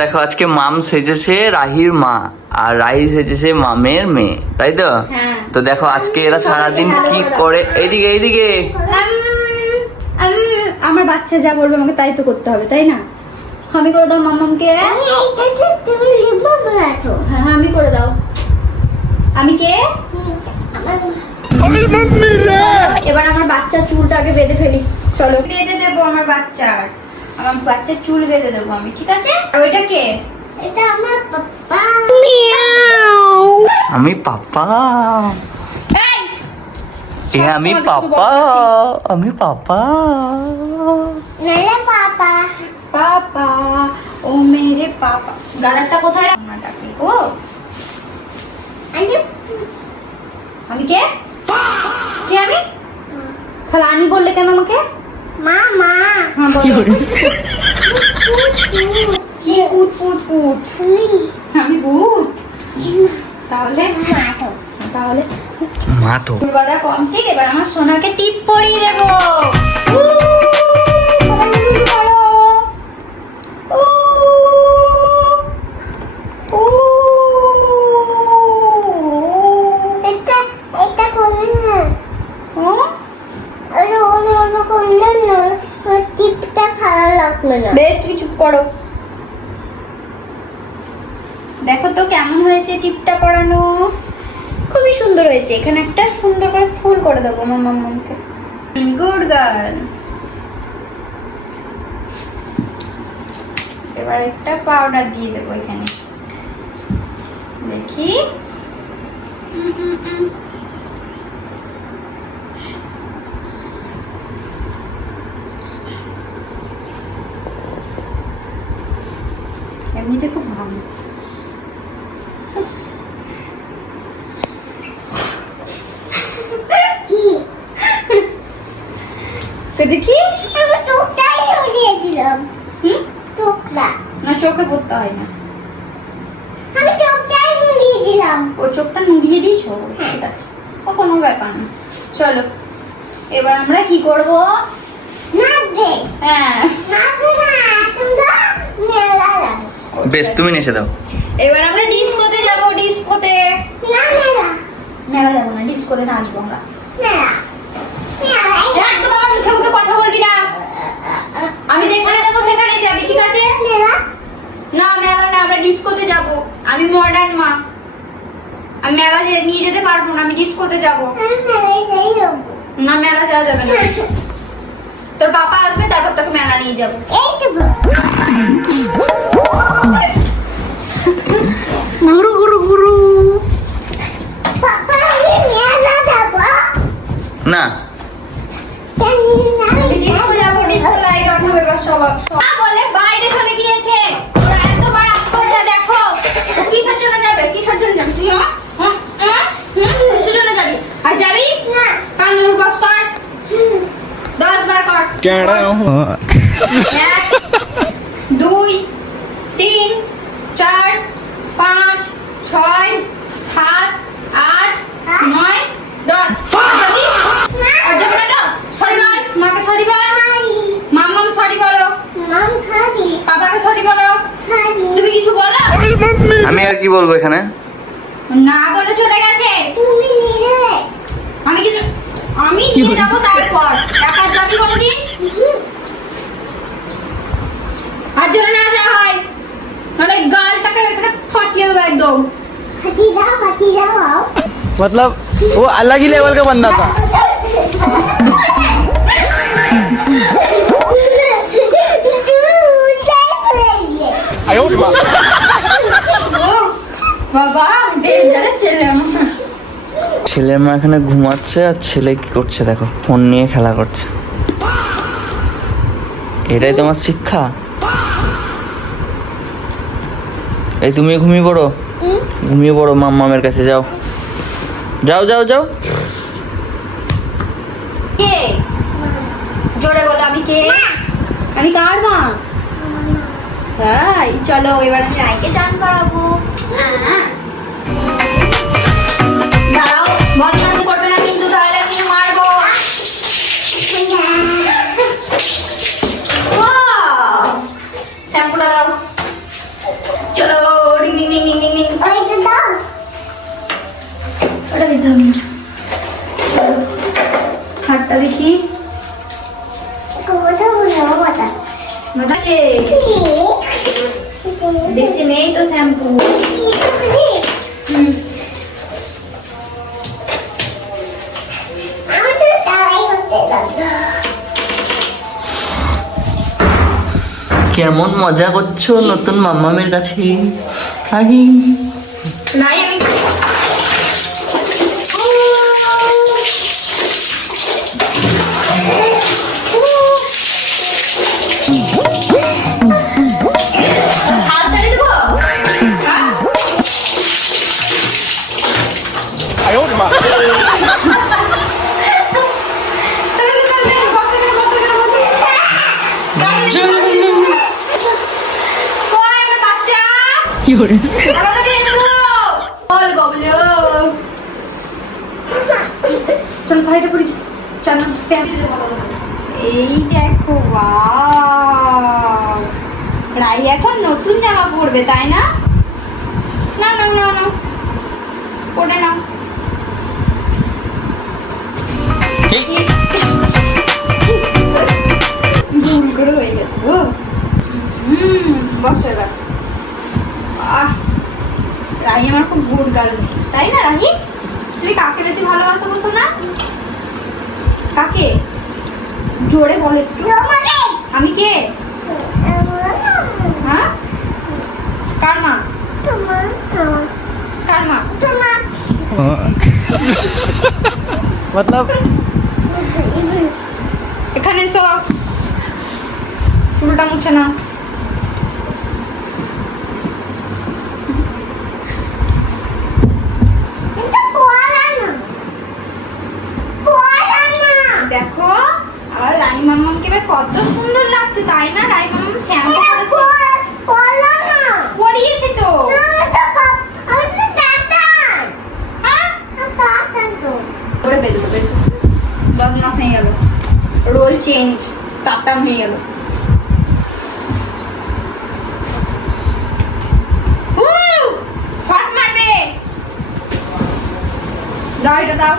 দেখো আজকে মাম সেজেছে রাহির মা আর রাহি সেজেছে মামের মেয়ে, তাই তো? তো দেখো আজকে এরা সারাদিন কি করে। এইদিকে এইদিকে, আমার বাচ্চা যা বলবে আমাকে তাই তো করতে হবে, তাই না? আমি করে দাও মাম্মামকে। তুমি লিখবো বলাতো। হ্যাঁ আমি করে দাও। আমি কে? এবার আমার বাচ্চার চুলটাকে বেঁধে ফেলি। চলো বেঁধে দেবো আমার বাচ্চার চুল বেঁধে দেবো আমি, ঠিক আছে? আর ওইটা কে? এটা আমার পাপা। আমি পাপা। এই এ আমি পাপা, আমি পাপা। মেরে পাপা। পাপা ও মেরে পাপা। গালারটা কোথায় রাখি? ও আমি কে? কে আমি? খালা আনি বললে কেন আমাকে? মামা। হ্যাঁ বলো। কি পুত পুত পুত? আমি ভূত? তাহলে তাহলে মা তো চুল বাঁধা কমপ্লিট। এবার আমার সোনাকে টিপ পরিয়ে দেবো। এটা করবেন না। ওটা করলেন না, টিপটা ভালো লাগবে না। বেশ তুমি চুপ করো। দেখো তো কেমন হয়েছে টিপটা পরানো, খুবই সুন্দর হয়েছে। এখানে একটা সুন্দর করে ফুল করে দেবো আমার মাম্মামকে। Good girl. এবার একটা পাউডার দিয়ে দেবো এখানে, দেখি। এমনিতে খুব ভালো। তো দেখি আমি চোখটাই উড়িয়ে দিলাম। হুম চোখটা না চোখে পড়তে হয় না। আমি চোখটাই উড়িয়ে দিলাম। ও চোখটা নুড়িয়ে দিয়েছো, ঠিক আছে, ও কোনো ব্যাপার না। চলো এবার আমরা কি করব? নাচবে। হ্যাঁ নাচবে না, তোমরা মেলা যাবো। বেশ, তুমি নেচে দাও। এবার আমরা ডিস্কোতে যাব। ডিস্কোতে না মেলা মেলা যাবো না, ডিস্কোতে নাচবো আমরা। মেলা মেলা। একদম আমার মুখে মুখে কথা বলবি না। আমি যেখানে যাবো সেখানে যাবি, ঠিক আছে? মেলা না মেলা না, আমরা ডিস্কোতে যাব। আমি মডার্ন মা, আমি মেলা নিয়ে যেতে পারবো না, আমি ডিস্কোতে যাব। আমি মেলায় যাই যাবো। না মেলা যাওয়া যাবে না, তোর পাপা আসবে তারপর তোকে মেলা নিয়ে যাবো। এই তো গুরু গুরু গুরু। পাপা আমি মেলা যাবো। না আমি ডিস্কো যাবো, ডিস্কো লাইট অন হবে বা সব বলে বাইরে চলে গিয়েছে। ওরা এতবার আসতে দেখো। কিসের জন্য যাবে? কিসের জন্য যাবি তুই? কিসের জন্য যাবি? আর যাবি না কান ধরে বস কর, 10 বার কর। 1 2 3 4 5 6 7 8 9 10। যাবি? আর যাবি না তো? সরি বল, মাকে সরি বল। মাম্মাম সরি বলো, মাম খাবি পাপাকে সরি বলো। খাবি। তুমি কিছু বলো? আমি আর কি বলবো এখানে? না বলে চলে গেছে। তুমি নিয়ে যাবে। আমি নিয়ে যাবো তারপর। একা যাবি কোনোদিন? আর যেন না যাওয়া হয়, মানে গালটাকে এখানে ফাটিয়ে দেবো একদম। फाटी जाओ मतलब वो अलग ही लेवल का बंदा था। বাবা ডেঞ্জারাস ছেলে আমার। ছেলের মা এখানে ঘুমাচ্ছে আর ছেলে কি করছে দেখো, ফোন নিয়ে খেলা করছে। এটাই তোমার শিক্ষা? এই তুমি ঘুমিয়ে পড়ো, ঘুমিয়ে পড়ো, মাম্মামের কাছে যাও, যাও যাও যাও। কে? জোরে বলো, আমি কে? আমি কার মা? তাই চলো এবার আমি রাইকে চান করাবো। দাঁড়াও, বদমাশি করবে না কিন্তু, তাহলে আমি মারবো। শ্যাম্পুটা দাও। হাতটা দেখি কোথাও বলো বাবা আছে বেশি নেই তো শ্যাম্পু আমি তো তাই করতে লাগলো কেমন মজা করছো নতুন মাম্মামের কাছে? রাহি নাই আমি চলো সাইডে পড়ি এই দেখো রাই এখন নতুন জামা পরবে তাই না? না না না না পরে নাও ভুল করে হয়ে গেছে গো বসো এবার রাহি আমার খুব গুড গার্ল তাই না রাহি? তুমি কাকে বেশি ভালোবাসো বসো না? কাকে জোরে বলো একটু। আমি কে? হ্যাঁ কার মা? কার মা? मतलब এখানে এসো চুলটা মুছে নাও দেখো আর রাই মাম্মামকে এবার কত সুন্দর লাগছে তাই না? রাই মাম্মাম শ্যাম্পু করেছে পরিয়েছে তো করে বেরোলো বেশ বদমাস হয়ে গেল রোল চেঞ্জ কাটাম হয়ে গেল শট মারবে দাও এটা দাও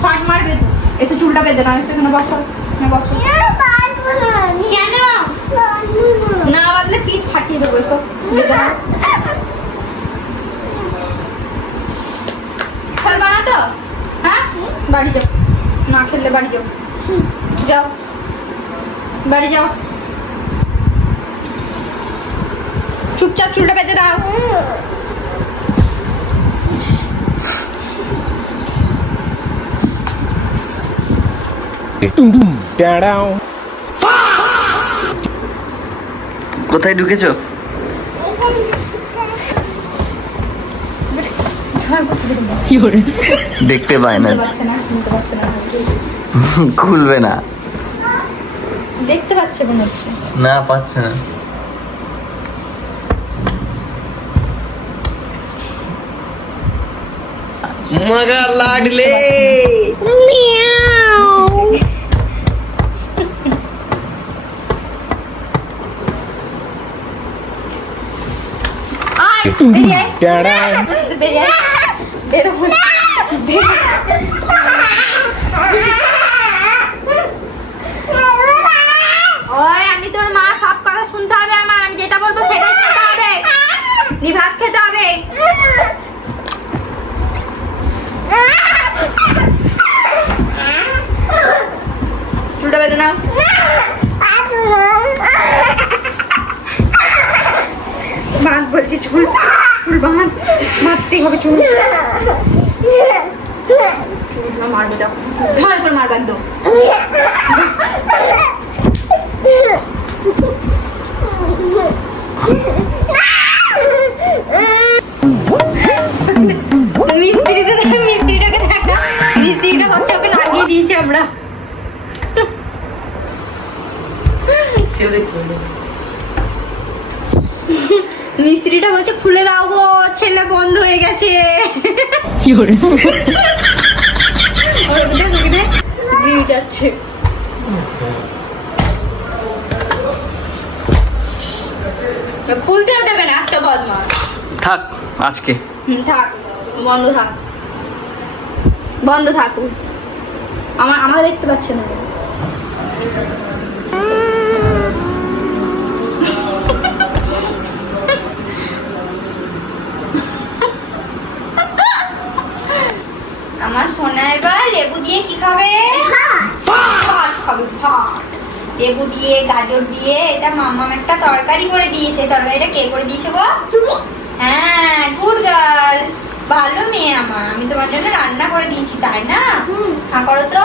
শট মারবে তো এসে চুলটা বেঁধে নাও এসে এখানে বসো না বসো কেন না বাদলে পিঠ ফাটিয়ে দেবো এসব বেঁধে নাও খেলবা না তো? হ্যাঁ বাড়ি যাও না খেললে বাড়ি যাও যাও বাড়ি যাও চুপচাপ চুলটা বেঁধে দাও কোথায় ঢুকেছো? দেখতে পায় না খুলবে না দেখতে পাচ্ছে মনে হচ্ছে না পাচ্ছে না मगर लाडले আমি তোর মা সব কথা শুনতে হবে আমার আমি যেটা বলবো সেটাই শুনতে হবে ভাত খেতে হবে চুলটা বেঁধে নাও বাঁধ বলছি চুল চুল বাঁধ মারতেই হবে চুল চুলটা মারবে দাও ধার করে মারবে একদম মিস্ত্রিটাকে দেখা মিস্ত্রিটা হচ্ছে ওকে লাগিয়ে দিয়েছি আমরা মিস্ত্রিটা বলছে খুলে দাও গো ছেলে বন্ধ হয়ে গেছে যাচ্ছে খুলতেও দেবে না একটা বদমাস থাক আজকে থাক বন্ধ থাক বন্ধ থাকুক আমার দেখতে পাচ্ছে না। আমার সোনা এবার লেবু দিয়ে কি খাবে? ভাত খাবে, ভাত। লেবু দিয়ে, গাজর দিয়ে, এটা মাম্মাম একটা তরকারি করে দিয়েছে। তরকারিটা কে করে দিয়েছে গো? তুমি? হ্যাঁ, গুড গার্ল, ভালো মেয়ে আমার। আমি তোমার জন্য রান্না করে দিয়েছি, তাই না? হ্যাঁ করো তো।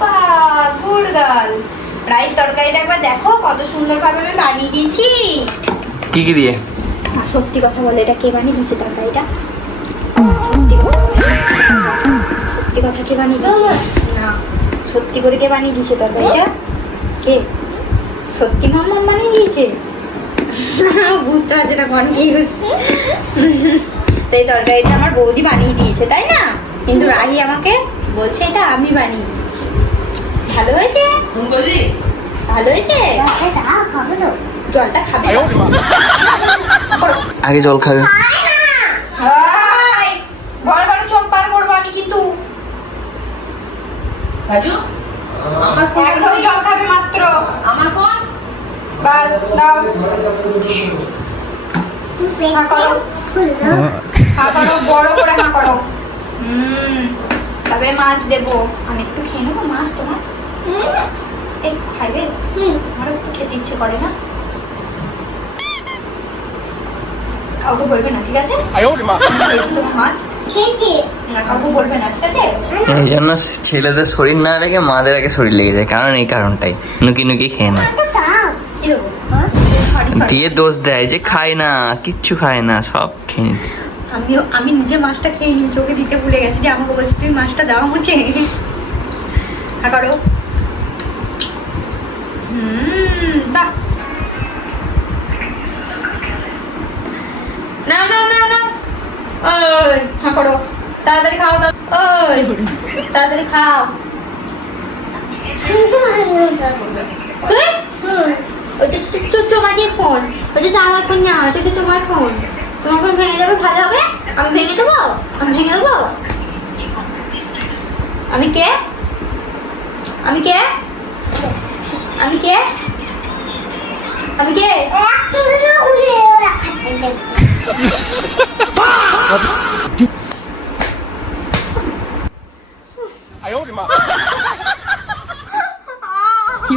বাহ, গুড গার্ল। রাইস তরকারিটা একবার দেখো কত সুন্দরভাবে আমি বানিয়ে দিয়েছি। কি কি দিয়ে? না, সত্যি কথা বলে, এটা কে বানিয়ে দিয়েছে তরকারিটা? সত্যি কথা, সত্যি কথা কে বানিয়ে দিয়েছে? না, সত্যি করে কে বানিয়ে দিয়েছে তরকারিটা? কে? সত্যি মাম্মাম বানিয়ে দিয়েছে? বুঝতে পারছি না, কনফিউজ। তো এই তরকারিটা আমার বৌদি বানিয়ে দিয়েছে, তাই না? কিন্তু রাহি আমাকে বলছে এটা আমি বানিয়ে দিয়েছি। ভালো হয়েছে? ভালো হয়েছে? দাও, খাবে তো? জলটা খাবে? আগে জল খাবে। হাই, বড় বড় চোখ পার করবো আমি কিন্তু। রাজু আমার ফোন এক ঢোক জল খাবে মাত্র। আমার ফোন বাস দাও। হ্যাঁ করো, খুললো। হ্যাঁ করো, বড় করে হ্যাঁ করো। তবে মাছ দেবো। আমি একটু খেয়ে নেবো মাছ তোমার। এই খাইবে? আমারও একটু খেতে ইচ্ছে করে না। কাউকে বলবে না, ঠিক আছে? খেয়েছি তোমার মাছ, খেয়েছি। না কাউকে বলবে না, ঠিক আছে? এই জন্য ছেলেদের শরীর না লেগে মাদের আগে শরীর লেগে যায়, কারণ এই কারণটাই নুকি নুকি খেয়ে না। তো দাও। কি দেবো? Sorry sorry. দিয়ে দোষ দেয় যে খায় না, কিচ্ছু খায় না, সব খেয়ে নিতে। আমি নিজে মাছটা খেয়ে নিই, চোখে দিতে ভুলে গেছি যে আমাকে বলছি তুমি মাছটা দাও আমাকে। হ্যাঁ করো। বাহ, না না না না, ওই হ্যাঁ করো, তাড়াতাড়ি খাও। ওই তাড়াতাড়ি খাও। কিন্তু ভালো খাবো। তুই ওইটা তোমার ফোন, ওইটা আমার ফোন না, ওইটা তোমার ফোন। তোমার ফোন ভেঙে যাবে, ভালো হবে? আমি ভেঙে দেবো? আমি ভেঙে দেবো? আমি কে? আমি কে? আমি কে? আমি কে? একটু না উড়ে খাতে দেব। কি